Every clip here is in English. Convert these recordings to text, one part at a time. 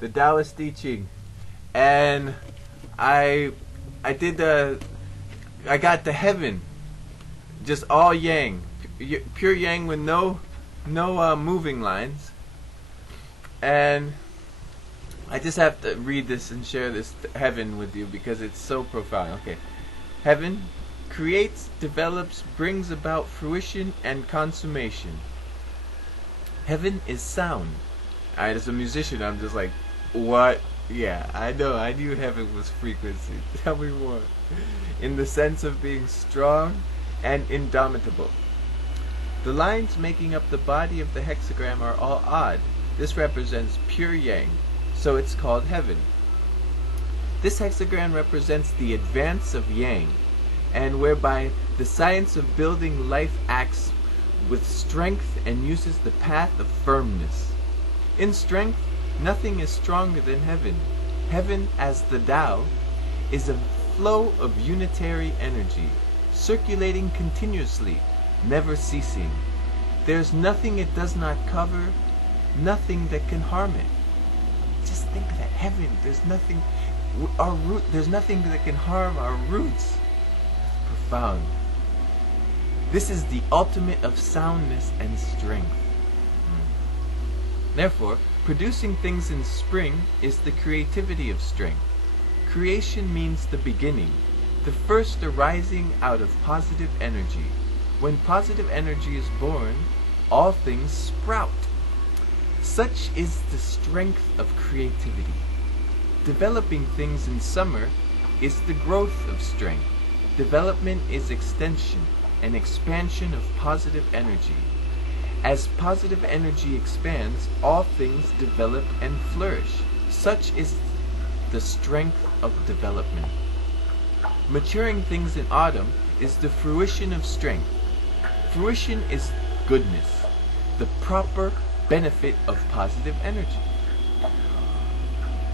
the Taoist I Ching, and I got the heaven, just all yang, pure yang with no moving lines, and I just have to read this and share this heaven with you because it's so profound. Okay, heaven creates, develops, brings about fruition and consummation. Heaven is sound. As a musician, I'm just like, what? Yeah, I know. I knew heaven was frequency. Tell me more. In the sense of being strong and indomitable. The lines making up the body of the hexagram are all odd. This represents pure yang, so it's called heaven. This hexagram represents the advance of yang, and whereby the science of building life acts with strength and uses the path of firmness. In strength, nothing is stronger than heaven. Heaven, as the Tao, is a flow of unitary energy, circulating continuously, never ceasing. There's nothing it does not cover, nothing that can harm it. Just think of that. Heaven, there's nothing, there's nothing that can harm our roots. That's profound. This is the ultimate of soundness and strength. Therefore, producing things in spring is the creativity of strength. Creation means the beginning, the first arising out of positive energy. When positive energy is born, all things sprout. Such is the strength of creativity. Developing things in summer is the growth of strength. Development is extension and expansion of positive energy. As positive energy expands, all things develop and flourish. Such is the strength of development. Maturing things in autumn is the fruition of strength. Fruition is goodness, the proper benefit of positive energy.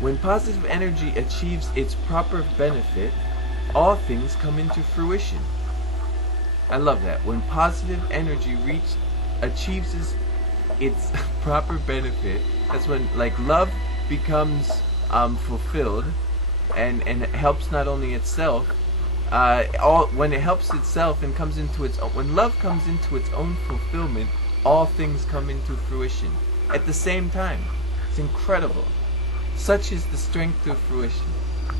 When positive energy achieves its proper benefit, all things come into fruition. I love that. When positive energy achieves its proper benefit, that's when, like, love becomes fulfilled, and it helps not only itself. When it helps itself and comes into its own, when love comes into its own fulfillment, all things come into fruition at the same time. It's incredible. Such is the strength of fruition.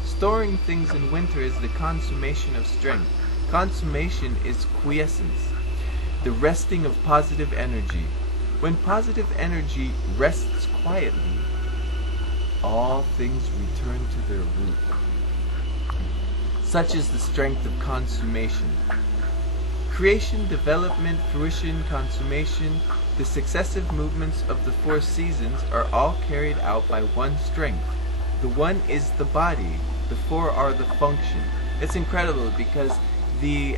Storing things in winter is the consummation of strength. Consummation is quiescence, the resting of positive energy. When positive energy rests quietly, all things return to their root. Such is the strength of consummation. Creation, development, fruition, consummation, the successive movements of the four seasons are all carried out by one strength. The one is the body, the four are the function. It's incredible because the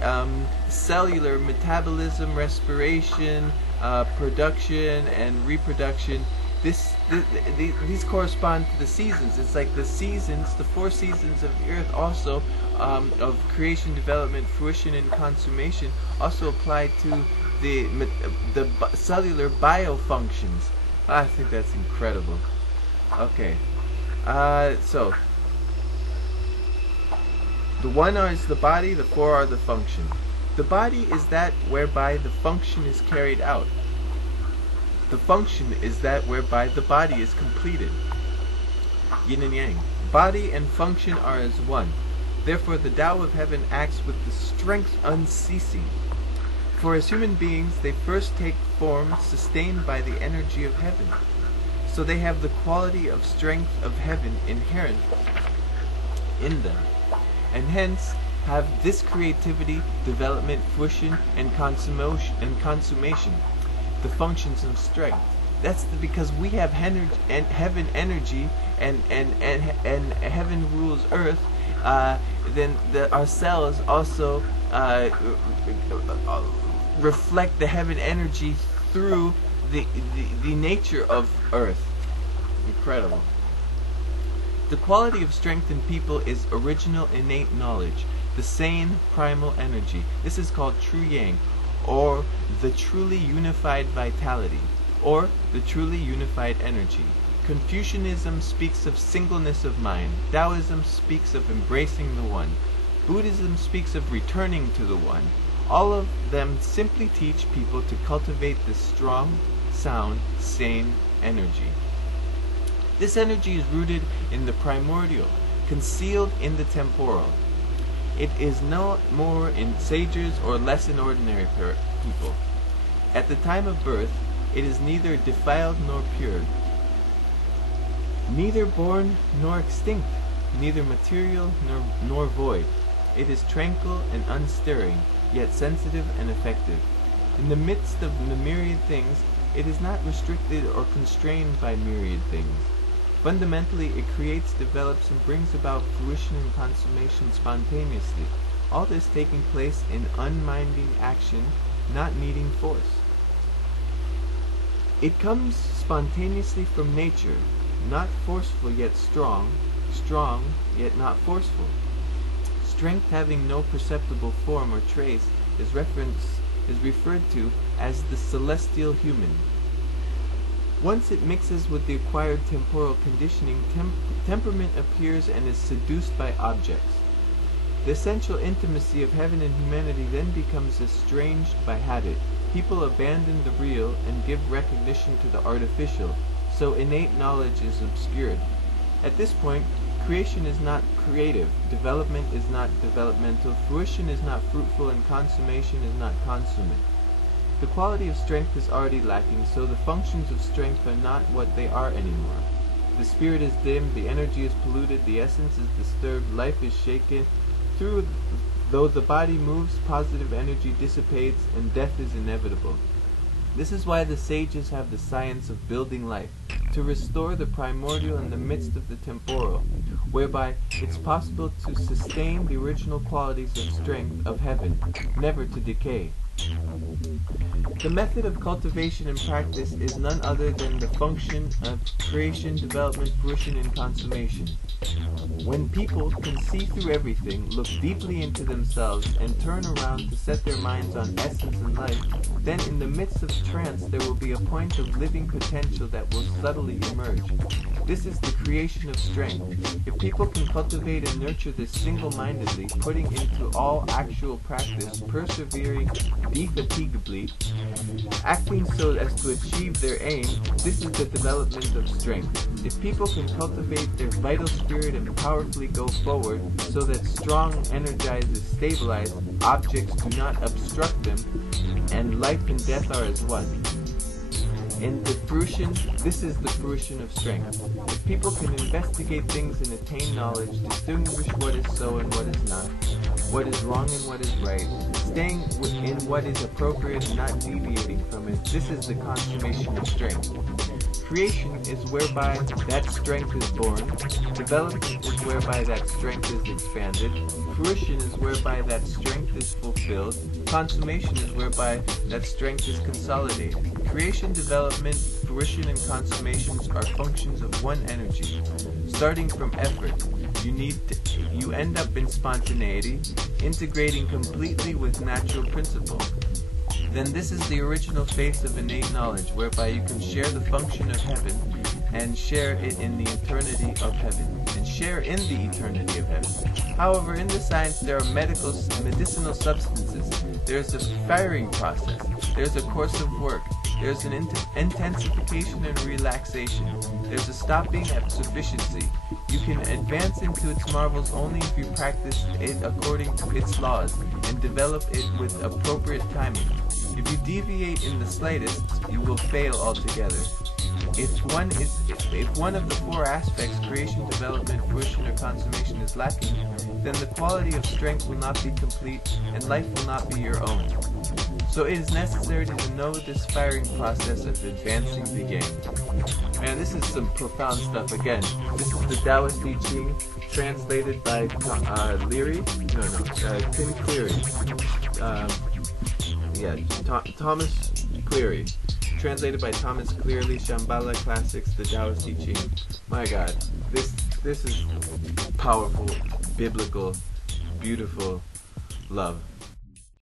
cellular metabolism, respiration, production, and reproduction, these correspond to the seasons. It's like the seasons, the four seasons of the earth also, of creation, development, fruition, and consummation, also apply to the cellular biofunctions. I think that's incredible. Okay, so the one is the body, the four are the function. The body is that whereby the function is carried out. The function is that whereby the body is completed. Yin and yang. Body and function are as one. Therefore the Tao of heaven acts with the strength unceasing. For as human beings, they first take form sustained by the energy of heaven. So they have the quality of strength of heaven inherent in them, and hence have this creativity, development, fruition, and consummation, the functions of strength. That's because we have heaven energy, and heaven rules earth. Then our cells also reflect the heaven energy through the nature of earth. Incredible. The quality of strength in people is original innate knowledge, the sane primal energy. This is called true yang, or the truly unified vitality, or the truly unified energy. Confucianism speaks of singleness of mind. Taoism speaks of embracing the One. Buddhism speaks of returning to the One. All of them simply teach people to cultivate this strong, sound, sane energy. This energy is rooted in the primordial, concealed in the temporal. It is no more in sages or less in ordinary people. At the time of birth, it is neither defiled nor pure, neither born nor extinct, neither material nor void. It is tranquil and unstirring, yet sensitive and effective. In the midst of the myriad things, it is not restricted or constrained by myriad things. Fundamentally, it creates, develops, and brings about fruition and consummation spontaneously, all this taking place in unminding action, not needing force. It comes spontaneously from nature, not forceful yet strong, strong yet not forceful. Strength having no perceptible form or trace is referred to as the celestial human. Once it mixes with the acquired temporal conditioning, temperament appears and is seduced by objects. The essential intimacy of heaven and humanity then becomes estranged by habit. People abandon the real and give recognition to the artificial, so innate knowledge is obscured. At this point, creation is not creative, development is not developmental, fruition is not fruitful, and consummation is not consummate. The quality of strength is already lacking, so the functions of strength are not what they are anymore. The spirit is dim, the energy is polluted, the essence is disturbed, life is shaken. Though the body moves, positive energy dissipates, and death is inevitable. This is why the sages have the science of building life, to restore the primordial in the midst of the temporal, whereby it's possible to sustain the original qualities of strength of heaven, never to decay. The method of cultivation and practice is none other than the function of creation, development, fruition, and consummation. When people can see through everything, look deeply into themselves, and turn around to set their minds on essence and life, then in the midst of trance there will be a point of living potential that will subtly emerge. This is the creation of strength. If people can cultivate and nurture this single-mindedly, putting into all actual practice, persevering defatigably, acting so as to achieve their aim, this is the development of strength. If people can cultivate their vital spirit and powerfully go forward, so that strong, energized, stabilized objects do not obstruct them, and life and death are as one. In the fruition, this is the fruition of strength. If people can investigate things and attain knowledge, distinguish what is so and what is not, what is wrong and what is right, staying in what is appropriate and not deviating from it, this is the consummation of strength. Creation is whereby that strength is born, development is whereby that strength is expanded, fruition is whereby that strength is fulfilled, consummation is whereby that strength is consolidated. Creation, development, fruition, and consummations are functions of one energy. Starting from effort, you end up in spontaneity, integrating completely with natural principle. Then this is the original face of innate knowledge, whereby you can share the function of heaven and share it in the eternity of heaven, and share in the eternity of heaven. However, in the science there are medicinal substances, there's a firing process, there's a course of work, there's an intensification and relaxation, there's a stopping at sufficiency. You can advance into its marvels only if you practice it according to its laws and develop it with appropriate timing. If you deviate in the slightest, you will fail altogether. If one of the four aspects, creation, development, fruition, or consummation, is lacking, then the quality of strength will not be complete, and life will not be your own. So it is necessary to know this firing process of advancing the game. Man, this is some profound stuff. Again, this is the Taoist I Ching, translated by Tim Cleary. Thomas Cleary. Translated by Thomas Cleary, Shambhala Classics, the Taoist I Ching. My God, this is powerful, biblical, beautiful love.